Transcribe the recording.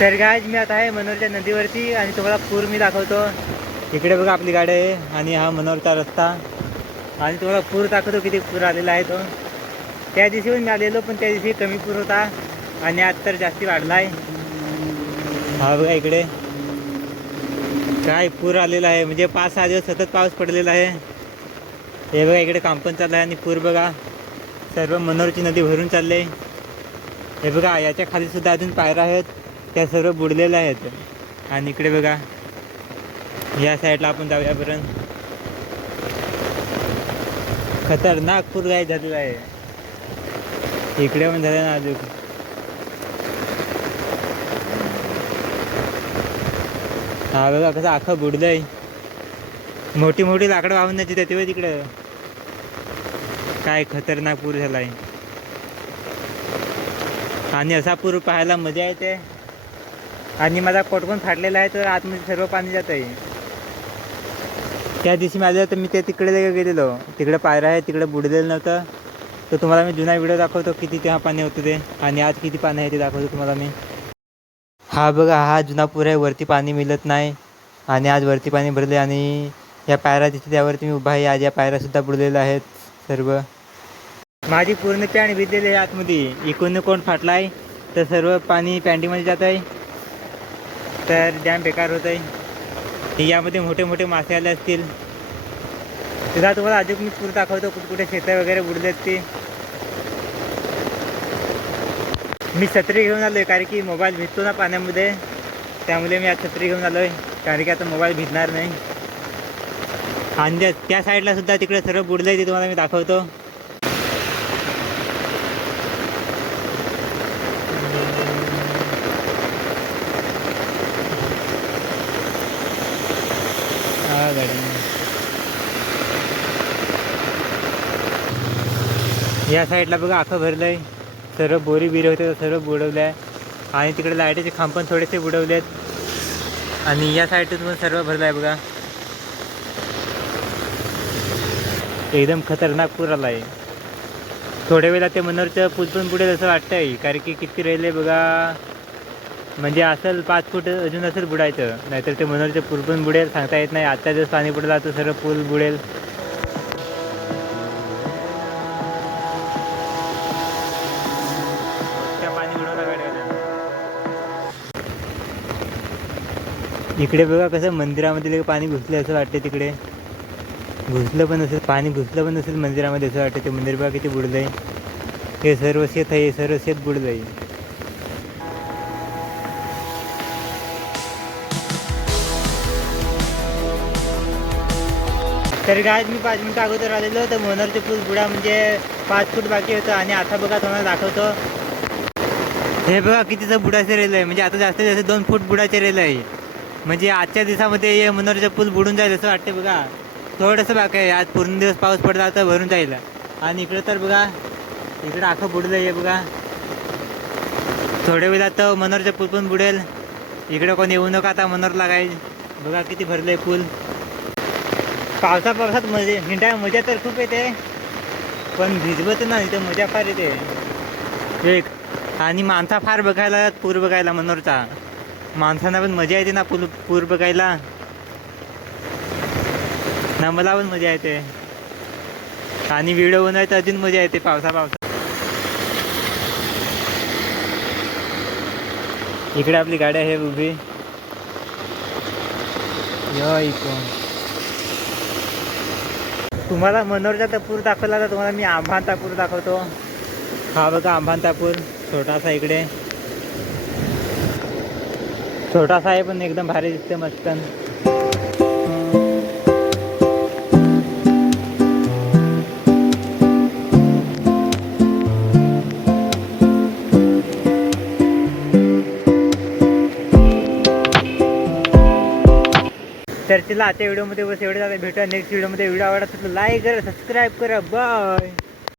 तर गाईज मी आता आहे मनोरच्या नदीवरती आणि तुम्हाला पूर मी दाखवतो. इकडे बघा आपली गाडी आहे आणि हा मनोरचा रस्ता आणि तुम्हाला पूर दाखवतो किती पूर आलेला आहे तो. त्या दिवशी पण मी आलेलो पण त्या दिवशी कमी पूर होता आणि आज तर जास्ती वाढला आहे. हा बघा इकडे काय पूर आलेला आहे, म्हणजे 5-6 दिवस सतत पाऊस पडलेला आहे. हे बघा इकडे काम पण चाललं आहे आणि पूर बघा सर्व मनोरची नदी भरून चालले. हे बघा याच्या खाली सुद्धा अजून पायऱ्या आहेत, त्या सर्व बुडलेल्या आहेत. आणि इकडे बघा या साईडला आपण जाऊयापर्यंत खतरनाक पूर गाय झालेला आहे. इकडे पण झालं ना अजून. हा बघा कसं अख्खं बुडलंय. मोठी मोठी लाकडं वाहून जायची त्याच्यावर तिकडं. काय खतरनाक पूर झाला आहे आणि असा पूर पाहायला मजा येते. आणि माझा कोट पण फाटलेला आहे तर आतमध्ये सर्व पाणी जात आहे. त्या दिवशी माझं तर मी ते तिकडे गेलेलो, तिकडे पायऱ्या आहे, तिकडे बुडलेलं नव्हतं. तर तुम्हाला मी जुना व्हिडिओ दाखवतो किती तेव्हा पाणी होतं ते आणि आज किती पाणी आहे ते दाखवतो तुम्हाला मी. हा बघा हा जुना पूर आहे, वरती पाणी मिळत नाही आणि आज वरती पाणी भरले आणि या पायऱ्या तिथे त्यावरती मी उभा आहे. आज या पायऱ्यासुद्धा बुडलेल्या आहेत सर्व. माझी पूर्ण पॅन्ट भिजलेली आहे आतमध्ये. इकडून कोण फाटला आहे तर सर्व पाणी पॅन्टीमध्ये जात आहे, तर जाम बेकार होत आहे. यामध्ये मोठे मोठे मासे आले असतील. तिला तुम्हाला अजून मी पूर दाखवतो कुठे कुठे शेतं वगैरे बुडलेत ते. मी छत्री घेऊन आलो आहे कारण की मोबाईल भिजतो ना पाण्यामध्ये, त्यामुळे मी आज छत्री घेऊन आलो आहे कारण की आता मोबाईल भिजणार नाही. आणि त्या साईडला सुद्धा तिकडे सर्व बुडलं आहे ते तुम्हाला मी दाखवतो. या साईडला बघा अख्खं भरलं आहे, सर्व बोरी बिरी होते सर्व बुडवले आहे. आणि तिकडे लाईटीचे खांब पण थोडेसे बुडवलेत आणि या साईडतून पण सर्व भरलं आहे बघा. एकदम खतरनाक पूर आला आहे. थोड्या वेळात ते मनोरचं पूल पण बुडेल असं वाटतं आहे कारण की किती राहिले बघा. म्हणजे असेल 5 फूट अजून असेल बुडायचं, नाहीतर ते मनोरचं पूल पण बुडेल सांगता येत नाही. आजच्या दिवस पाणी बुडला तर सर्व पूल बुडेल. इकडे बघा कसं मंदिरामध्ये पाणी घुसलं असं वाटते. तिकडे घुसलं पण असेल, पाणी घुसलं पण असेल मंदिरामध्ये असं वाटतं. ते मंदिर बघा किती बुडलं आहे. हे सर्व शेत आहे, सर्व शेत बुडलं आहे. तर गाईज मी 5 मिनिटं अगोदर आलेलो तर मनोरचे पूल बुडा म्हणजे 5 फूट बाकी होतं. आणि आता बघा तुम्हाला दाखवतो, हे बघा कितीचं बुडायचं रेल आहे. म्हणजे आता जास्तीत जास्त 2 फूट बुडायचे रेल आहे. म्हणजे आजच्या दिवसामध्ये हे मनोरचं पूल बुडून जाईल असं वाटते बघा. थोडंसं बाकी आहे, आज पूर्ण दिवस पाऊस पडला तर भरून जाईल. आणि इकडं तर बघा इकडं अख्खं बुडलं आहे बघा. थोड्या वेळात तर मनोरचं पूल पण बुडेल. इकडं कोण येऊ नका आता मनोर लागाय. बघा किती भरलं आहे पूल. पावसात मजा तर खूप येते पण भिजवत नाही तर मजा फार येते एक. आणि माणसा फार बघायला पूर बघायला मनोरचा. माणसांना पण मजा येते ना पूर बघायला ना. मला पण मजा येते आणि व्हिडिओ बनवायचं अजून मजा येते पावसात. इकडे आपली गाडी आहे उभी. तुम्हाला मनोरचा तर पूर दाखवला तर तुम्हाला मी आंबांचा पूर दाखवतो. हा बघा आंबांचा पूर छोटासा इकडे. छोटासा आहे पण एकदम भारी दिसते मस्त. तर चला आजच्या व्हिडिओमध्ये बस एवढं झालं. भेटूया नेक्स्ट व्हिडिओमध्ये. व्हिडिओ आवडला तर लाईक करा, सबस्क्राईब करा. बाय.